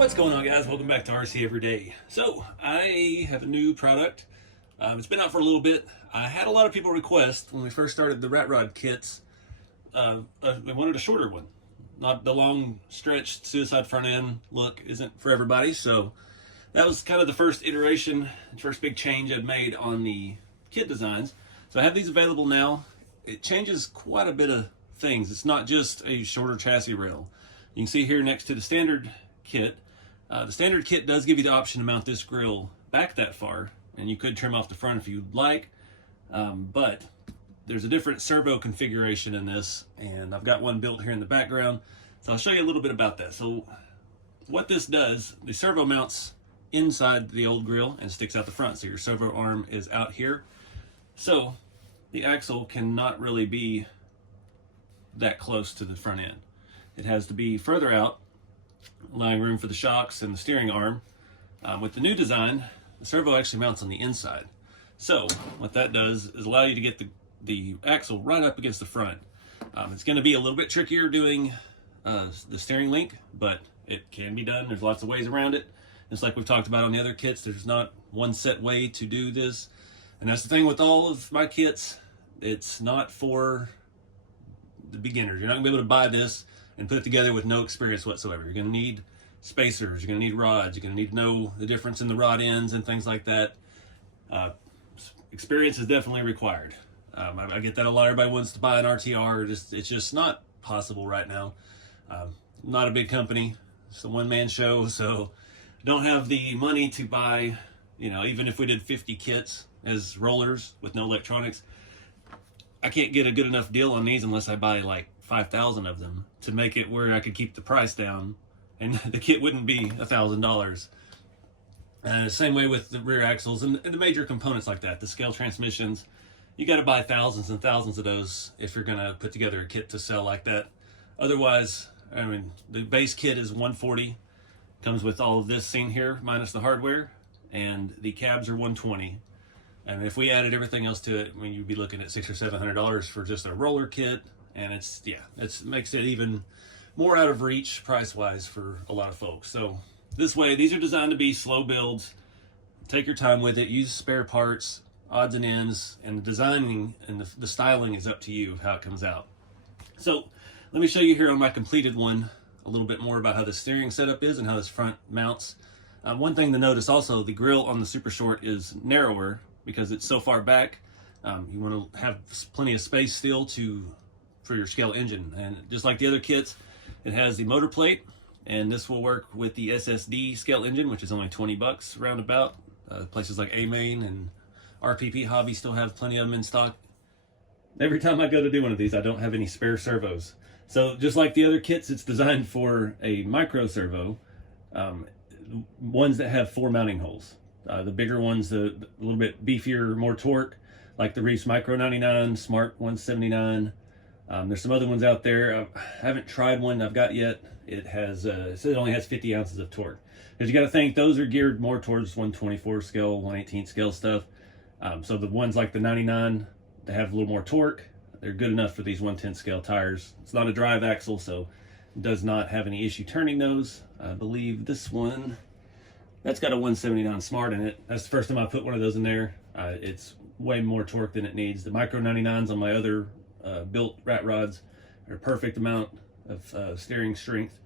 What's going on, guys? Welcome back to RC Everyday. So I have a new product. It's been out for a little bit. I had a lot of people request when we first started the rat rod kits. They wanted a shorter one. Not the long stretched suicide front end look isn't for everybody. So that was kind of the first iteration, first big change I'd made on the kit designs. So I have these available now. It changes quite a bit of things. It's not just a shorter chassis rail. You can see here next to the standard kit. The standard kit does give you the option to mount this grill back that far, and you could trim off the front if you'd like, but there's a different servo configuration in this, and I've got one built here in the background, so I'll show you a little bit about that. So what this does, the servo mounts inside the old grill and sticks out the front, so your servo arm is out here. So the axle cannot really be that close to the front end. It has to be further out, allowing room for the shocks and the steering arm. With the new design, the servo actually mounts on the inside. So what that does is allow you to get the axle right up against the front. It's going to be a little bit trickier doing the steering link, but it can be done. There's lots of ways around it. Just like we've talked about on the other kits, there's not one set way to do this. And that's the thing with all of my kits. It's not for the beginners. You're not going to be able to buy this and put it together with no experience whatsoever. You're going to need spacers, you're going to need rods, you're going to need to know the difference in the rod ends and things like that. Experience is definitely required. I get that a lot. Everybody wants to buy an RTR. It's just not possible right now. Not a big company. It's a one-man show, so don't have the money to buy, even if we did 50 kits as rollers with no electronics, I can't get a good enough deal on these unless I buy like 5,000 of them to make it where I could keep the price down, and the kit wouldn't be $1,000. Same way with the rear axles and the major components like that, the scale transmissions. You got to buy thousands and thousands of those if you're going to put together a kit to sell like that. Otherwise, the base kit is $140, comes with all of this seen here minus the hardware, and the cabs are $120. And if we added everything else to it, you'd be looking at $600 or $700 for just a roller kit. And it makes it even more out of reach price-wise for a lot of folks. So this way, these are designed to be slow builds. Take your time with it. Use spare parts, odds and ends, and the designing and the styling is up to you how it comes out. So let me show you here on my completed one a little bit more about how the steering setup is and how this front mounts. One thing to notice also, the grill on the Super Short is narrower because it's so far back. You want to have plenty of space still for your scale engine, and just like the other kits, it has the motor plate, and this will work with the SSD scale engine, which is only 20 bucks roundabout. Places like A-Main and RPP Hobby still have plenty of them in stock. Every time I go to do one of these, I don't have any spare servos. So just like the other kits, it's designed for a micro servo, ones that have 4 mounting holes. The bigger ones, the little bit beefier, more torque, like the Reefs Micro 99, Smart 179. There's some other ones out there. I haven't tried one I've got yet. It has it says it only has 50 ounces of torque. Because you got to think those are geared more towards 124 scale, 118 scale stuff. So the ones like the 99, they have a little more torque. They're good enough for these 110 scale tires. It's not a drive axle, so it does not have any issue turning those. I believe this one, that's got a 179 Smart in it. That's the first time I put one of those in there. It's way more torque than it needs. The Micro 99s on my other built rat rods are a perfect amount of steering strength.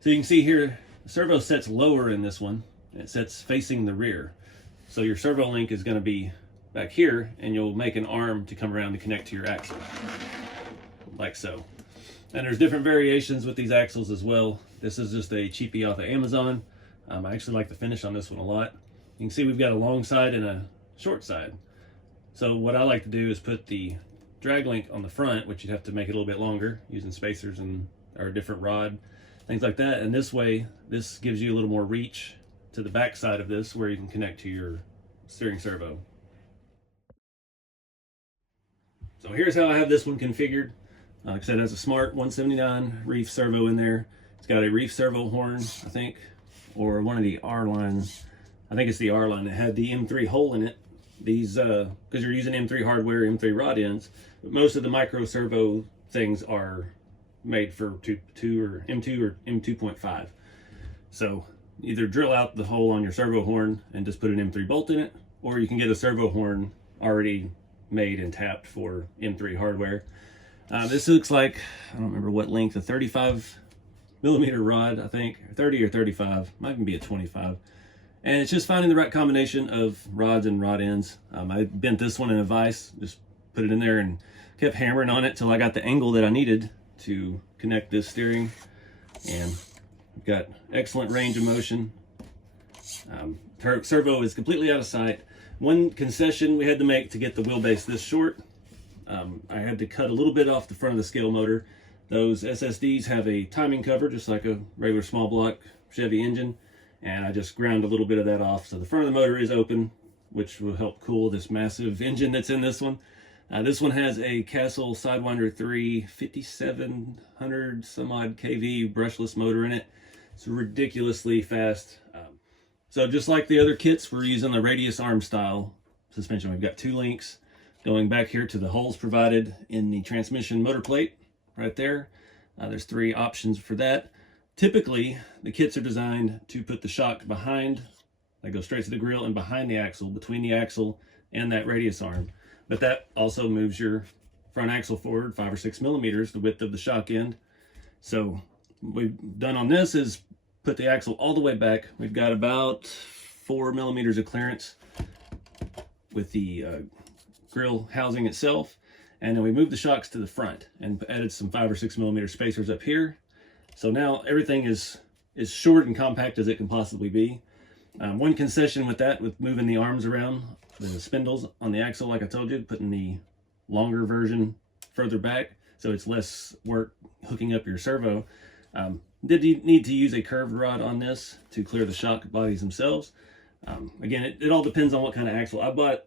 So you can see here, the servo sets lower in this one. It sets facing the rear. So your servo link is going to be back here, and you'll make an arm to come around to connect to your axle, like so. And there's different variations with these axles as well. This is just a cheapie off of Amazon. I actually like the finish on this one a lot. You can see we've got a long side and a short side. So what I like to do is put the drag link on the front, which you'd have to make it a little bit longer using spacers or a different rod, things like that. And this way, this gives you a little more reach to the back side of this where you can connect to your steering servo. So here's how I have this one configured. Like I said, it has a Smart 179 Reef servo in there. It's got a Reef servo horn, I think, or one of the R lines. I think it's the R line that had the M3 hole in it. These, because you're using M3 hardware, M3 rod ends, but most of the micro servo things are made for M2 or M2.5. So either drill out the hole on your servo horn and just put an M3 bolt in it, or you can get a servo horn already made and tapped for M3 hardware. This looks like, I don't remember what length, a 35 millimeter rod, I think, 30 or 35, might even be a 25. And it's just finding the right combination of rods and rod ends. I bent this one in a vise, just put it in there and kept hammering on it till I got the angle that I needed to connect this steering. And we've got excellent range of motion. Servo is completely out of sight. One concession we had to make to get the wheelbase this short, I had to cut a little bit off the front of the scale motor. Those SSDs have a timing cover, just like a regular small block Chevy engine, and I just ground a little bit of that off. So the front of the motor is open, which will help cool this massive engine that's in this one. This one has a Castle Sidewinder 3 5700 some odd kV brushless motor in it. It's ridiculously fast. So just like the other kits, we're using the radius arm style suspension. We've got 2 links going back here to the holes provided in the transmission motor plate right there. There's 3 options for that. Typically, the kits are designed to put the shock behind, that goes straight to the grill, and behind the axle, between the axle and that radius arm. But that also moves your front axle forward 5 or 6 millimeters, the width of the shock end. So what we've done on this is put the axle all the way back. We've got about 4 millimeters of clearance with the grill housing itself. And then we moved the shocks to the front and added some 5 or 6 millimeter spacers up here. So now everything is short and compact as it can possibly be. One concession with that, with moving the arms around, the spindles on the axle, like I told you, putting the longer version further back, so it's less work hooking up your servo. Did you need to use a curved rod on this to clear the shock bodies themselves? Again, it all depends on what kind of axle. I bought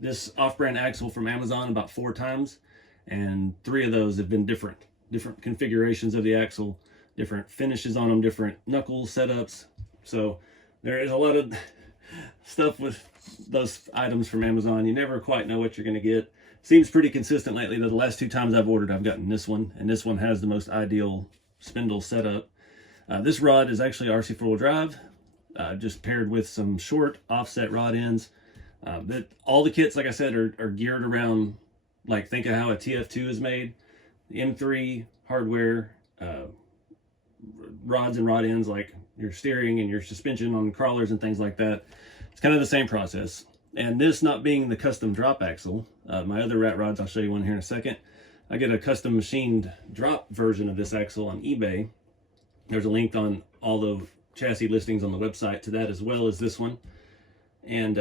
this off-brand axle from Amazon about 4 times, and 3 of those have been different configurations of the axle, different finishes on them, different knuckle setups. So there is a lot of stuff with those items from Amazon. You never quite know what you're going to get. Seems pretty consistent lately. The last 2 times I've ordered, I've gotten this one, and this one has the most ideal spindle setup. This rod is actually RC 4-wheel drive, just paired with some short offset rod ends. All the kits, like I said, are geared around, like, think of how a TF2 is made. The M3 hardware, rods and rod ends, like your steering and your suspension on crawlers and things like that. It's kind of the same process. And this not being the custom drop axle, my other rat rods, I'll show you one here in a second. I get a custom machined drop version of this axle on eBay. There's a link on all the chassis listings on the website to that, as well as this one. And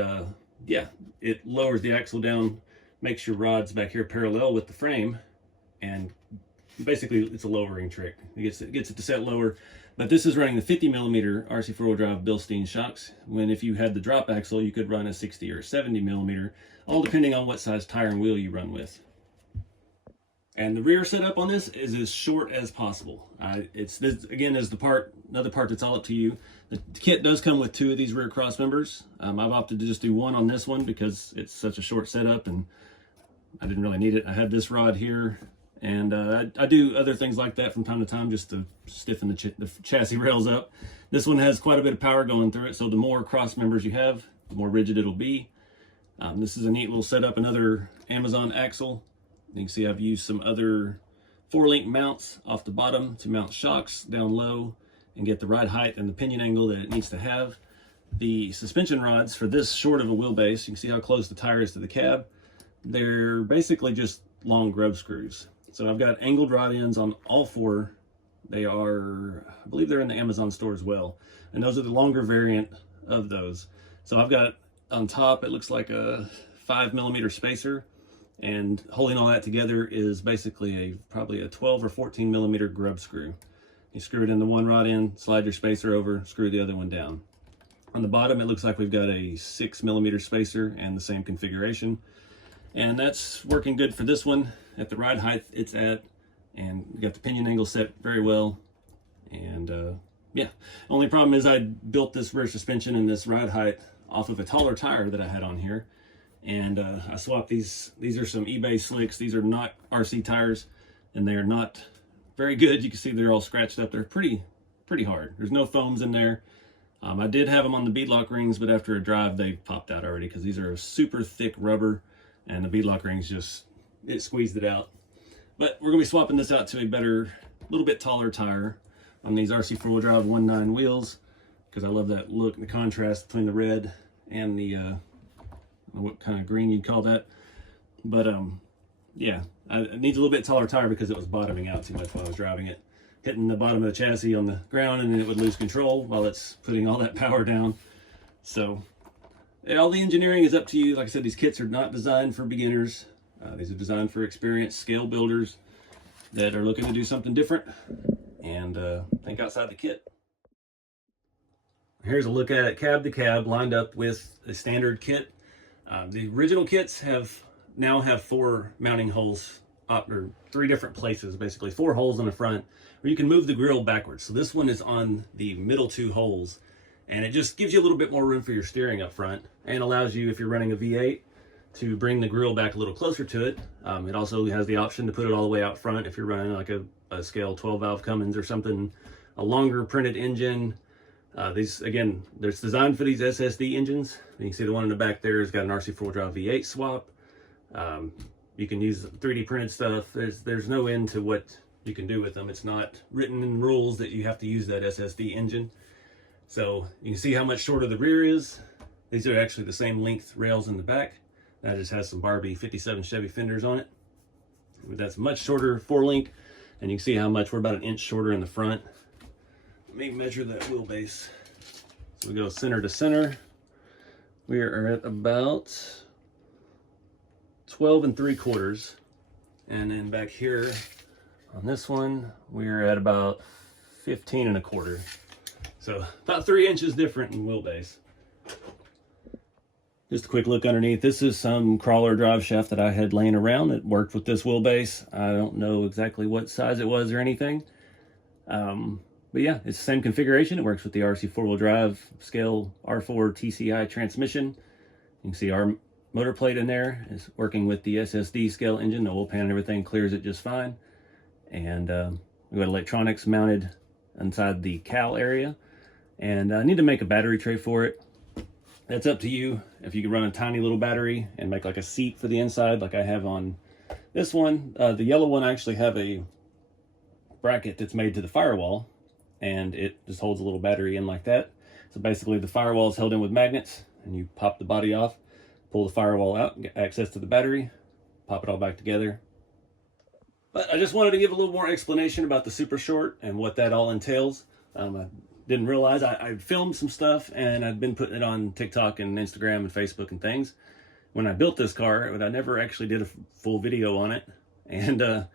yeah, it lowers the axle down, makes your rods back here parallel with the frame, and basically it's a lowering trick. It gets it to set lower. But this is running the 50 millimeter RC 4-wheel drive Bilstein shocks, when if you had the drop axle, you could run a 60 or 70 millimeter, all depending on what size tire and wheel you run with. And the rear setup on this is as short as possible. This again is another part that's all up to you. The kit does come with 2 of these rear cross members. I've opted to just do 1 on this one because it's such a short setup and I didn't really need it. I had this rod here, and I do other things like that from time to time just to stiffen the chassis rails up. This one has quite a bit of power going through it, so the more cross members you have, the more rigid it'll be. This is a neat little setup, another Amazon axle. You can see I've used some other 4-link mounts off the bottom to mount shocks down low and get the ride height and the pinion angle that it needs to have. The suspension rods for this short of a wheelbase, you can see how close the tire is to the cab. They're basically just long grub screws. So I've got angled rod ends on all 4. They are, I believe they're in the Amazon store as well. And those are the longer variant of those. So I've got on top, it looks like a 5 millimeter spacer. And holding all that together is basically probably a 12 or 14 millimeter grub screw. You screw it into one rod end, slide your spacer over, screw the other one down. On the bottom, it looks like we've got a 6 millimeter spacer and the same configuration. And that's working good for this one at the ride height it's at. And we got the pinion angle set very well. And yeah, only problem is I built this rear suspension and this ride height off of a taller tire that I had on here. And I swapped these. These are some eBay slicks. These are not RC tires, and they are not very good. You can see they're all scratched up. They're pretty hard. There's no foams in there. I did have them on the beadlock rings, but after a drive, they popped out already because these are a super thick rubber, and the beadlock rings it squeezed it out. But we're gonna be swapping this out to a better, little bit taller tire on these RC 4-wheel drive 1.9 wheels, because I love that look and the contrast between the red and the, I don't know what kind of green you'd call that. But yeah, it needs a little bit taller tire because it was bottoming out too much while I was driving it, hitting the bottom of the chassis on the ground, and then it would lose control while it's putting all that power down. So all the engineering is up to you. Like I said, these kits are not designed for beginners. These are designed for experienced scale builders that are looking to do something different and think outside the kit. Here's a look at it cab to cab, lined up with a standard kit. The original kits now have 4 mounting holes, or 3 different places, basically 4 holes in the front where you can move the grill backwards. So this one is on the middle 2 holes, and it just gives you a little bit more room for your steering up front, and allows you, if you're running a V8, to bring the grill back a little closer to it. It also has the option to put it all the way out front if you're running like a scale 12 valve Cummins or something, a longer printed engine. These, again, they're designed for these SSD engines. You can see the one in the back there has got an RC4 drive V8 swap. You can use 3D printed stuff. There's no end to what you can do with them. It's not written in rules that you have to use that SSD engine. So you can see how much shorter the rear is. These are actually the same length rails in the back. That just has some Barbie 57 Chevy fenders on it. That's much shorter 4-link, and you can see how much we're about 1 inch shorter in the front. Let me measure that wheelbase. So we go center to center. We are at about 12 3/4, and then back here on this one we're at about 15 1/4. So about 3 inches different in wheelbase. Just a quick look underneath. This is some crawler drive shaft that I had laying around. It worked with this wheelbase. I don't know exactly what size it was or anything. But yeah, it's the same configuration. It works with the RC 4-wheel drive scale R4 TCI transmission. You can see our motor plate in there is working with the SSD scale engine. The oil pan and everything clears it just fine. And we've got electronics mounted inside the cowl area. And I need to make a battery tray for it. That's up to you. If you can run a tiny little battery and make like a seat for the inside like I have on this one. The yellow one, I actually have a bracket that's made to the firewall, and it just holds a little battery in like that. So basically the firewall is held in with magnets, and you pop the body off, pull the firewall out, get access to the battery, pop it all back together. But I just wanted to give a little more explanation about the Super Short and what that all entails. I didn't realize I filmed some stuff, and I'd been putting it on TikTok and Instagram and Facebook and things. When I built this car, but I never actually did a full video on it. And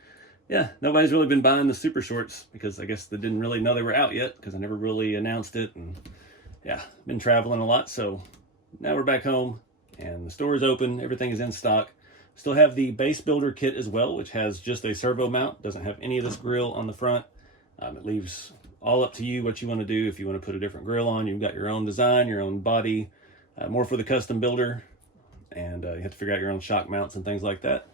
yeah, nobody's really been buying the Super Shorts because I guess they didn't really know they were out yet because I never really announced it. And yeah, been traveling a lot. So now we're back home and the store is open. Everything is in stock. Still have the base builder kit as well, which has just a servo mount. Doesn't have any of this grill on the front. It leaves all up to you what you want to do. If you want to put a different grill on, you've got your own design, your own body, more for the custom builder. And you have to figure out your own shock mounts and things like that.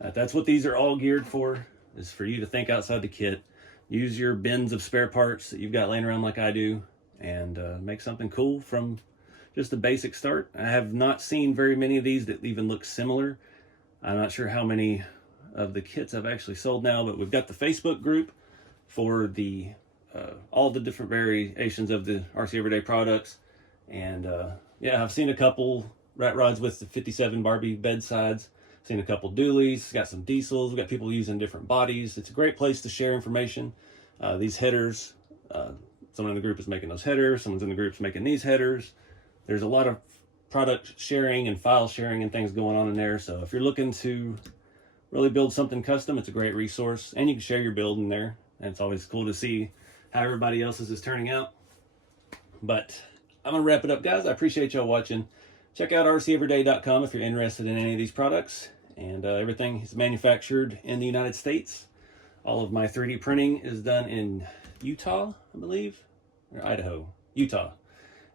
That's what these are all geared for, is for you to think outside the kit. Use your bins of spare parts that you've got laying around like I do, and make something cool from just a basic start. I have not seen very many of these that even look similar. I'm not sure how many of the kits I've actually sold now, but we've got the Facebook group for the all the different variations of the RC Everyday products. And yeah, I've seen a couple rat rods with the 57 Barbie bedsides. Seen a couple dualies, got some diesels. We've got people using different bodies. It's a great place to share information. These headers, someone in the group is making those headers. Someone's in the group's making these headers. There's a lot of product sharing and file sharing and things going on in there. So if you're looking to really build something custom, it's a great resource. And you can share your build in there. And it's always cool to see how everybody else's is turning out. But I'm going to wrap it up, guys. I appreciate y'all watching. Check out rceveryday.com if you're interested in any of these products. And everything is manufactured in the United States. All of my 3D printing is done in Utah, I believe, or Idaho, Utah.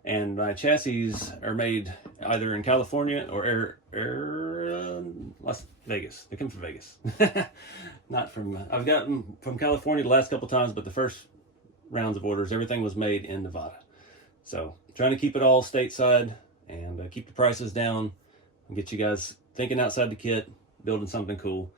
And my chassis are made either in California or Las Vegas. They come from Vegas. Not from, I've gotten from California the last couple times, but the first rounds of orders, everything was made in Nevada. So trying to keep it all stateside and keep the prices down and get you guys thinking outside the kit, building something cool.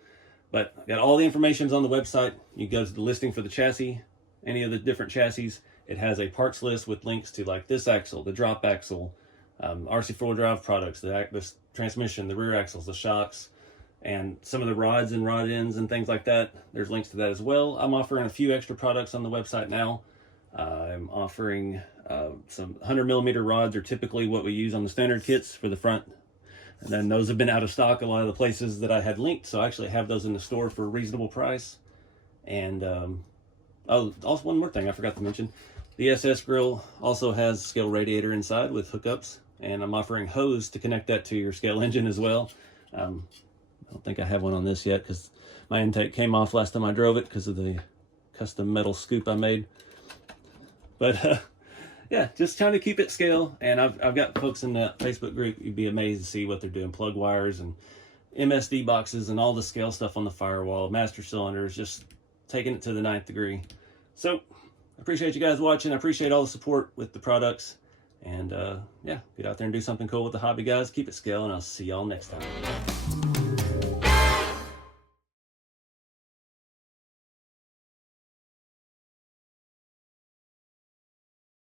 But I got all the information on the website. You go to the listing for the chassis, any of the different chassis. It has a parts list with links to like this axle, the drop axle, RC4 drive products, the transmission, the rear axles, the shocks, and some of the rods and rod ends and things like that. There's links to that as well. I'm offering a few extra products on the website now. I'm offering some 100mm rods are typically what we use on the standard kits for the front. And then those have been out of stock a lot of the places that I had linked. So I actually have those in the store for a reasonable price. And oh, also one more thing I forgot to mention. The SS grill also has scale radiator inside with hookups. And I'm offering hose to connect that to your scale engine as well. I don't think I have one on this yet because my intake came off last time I drove it because of the custom metal scoop I made. But yeah, just trying to keep it scale. And I've got folks in the Facebook group. You'd be amazed to see what they're doing. Plug wires and MSD boxes and all the scale stuff on the firewall, master cylinders, just taking it to the 9th degree. So I appreciate you guys watching. I appreciate all the support with the products. And yeah, get out there and do something cool with the hobby, guys. Keep it scale, and I'll see y'all next time.